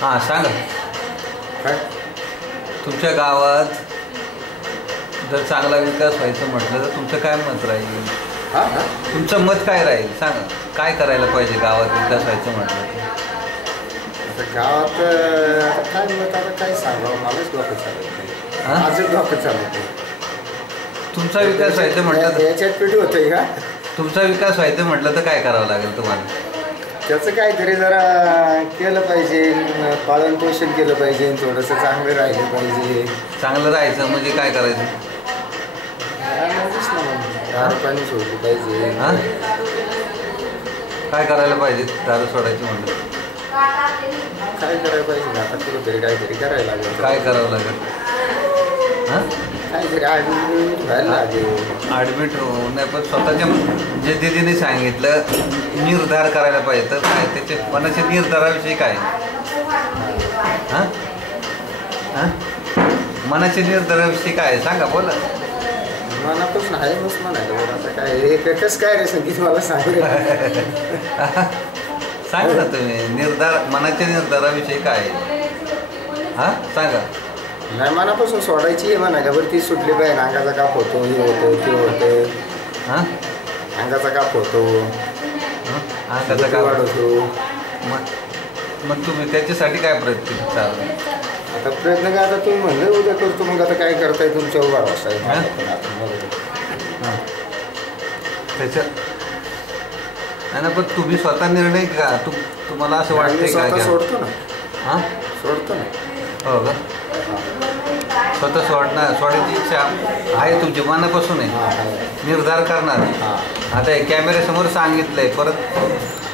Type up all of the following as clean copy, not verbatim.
हां सांगा. काय तुमच्या गावात जर चांगला विकास व्हायचं म्हटलं तर तुमचं काय मत राहील? हां हां तुमचं मत काय राहील सांगा. काय करायला पाहिजे गावात विकास व्हायचं म्हटलं तर? आता गावात आता काय मग आता काय सांगावं मलाच डोकं चालत नाही. हां? माझं डोकं चालत नाही. तुमचा विकास व्हायचं म्हटलं तर याच्यात पिढी होतंय का? तुमचा विकास व्हायचं म्हटलं तर काय करावं लागेल तुम्हाला? त्याचं काहीतरी जरा केलं पाहिजे, पालनपोषण केलं पाहिजे, थोडंसं चांगलं राहिलं पाहिजे. चांगलं राहायचं म्हणजे काय करायचं? म्हणजेच ना मग दारू पाणी सोडलं पाहिजे. हां? काय करायला पाहिजे दारू सोडायची म्हटलं? काय करायला पाहिजे ना आता कुठंतरी काहीतरी करायला लागेल. काय करावं लागेल? हां? काहीतरी ॲडमिट व्हायला लागेल. ॲडमिट होऊ नाही पण स्वतःच्या जे दिदीने सांगितलं निर्धार करायला पाहिजे तर काय त्याचे मनाच्या निर्धाराविषयी काय? हां हां मनाच्या निर्धाराविषयी काय सांगा बोला. मनापासून आहे मस्त म्हणायला बरं. आता काय हे कसं काय रे संगीत मला सांगितलं. सांगा ना तुम्ही निर्धार मनाच्या निर्धाराविषयी काय? हां सांगा. नाही मनापासून सोडायची आहे म्हणायला बरं. ती सुटली पाहिजे. अंगाचा काप होतो, हे होतं ते होतं. हां अंगाचा काप होतो, अंगाचा काय वाढवतो. मग तुम्ही त्याच्यासाठी काय प्रयत्न चालू? आता प्रयत्न काय आता तुम्ही म्हणलं उद्या करतो मग आता काय करताय तुमच्यावर भरोसा आहे. हां त्याच्या नाही ना पण तुम्ही स्वतः निर्णय का तुम्हाला असं वाटतंय का? सोडतो ना. हां सोडतो ना. हो का? स्वतः सोडायची इच्छा आहे तुमची मनापासून आहे. हां निर्धार करणार. हां आता हे कॅमेऱ्यासमोर सांगितलंय परत.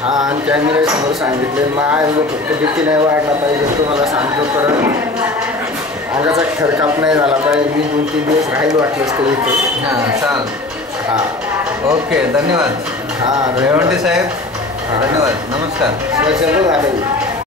हां आणि कॅमेऱ्यासमोर सांगितले मग आहे फक्त भीती नाही वाढला पाहिजे. तुम्हाला सांगतो परत अंगाचा खरकाप नाही झाला पाहिजे. मी 2-3 दिवस राहील वाटलं असतं इथे. हां चाल. हां ओके धन्यवाद हां रेवंडे साहेब. धन्यवाद नमस्कार. सगळं झालं.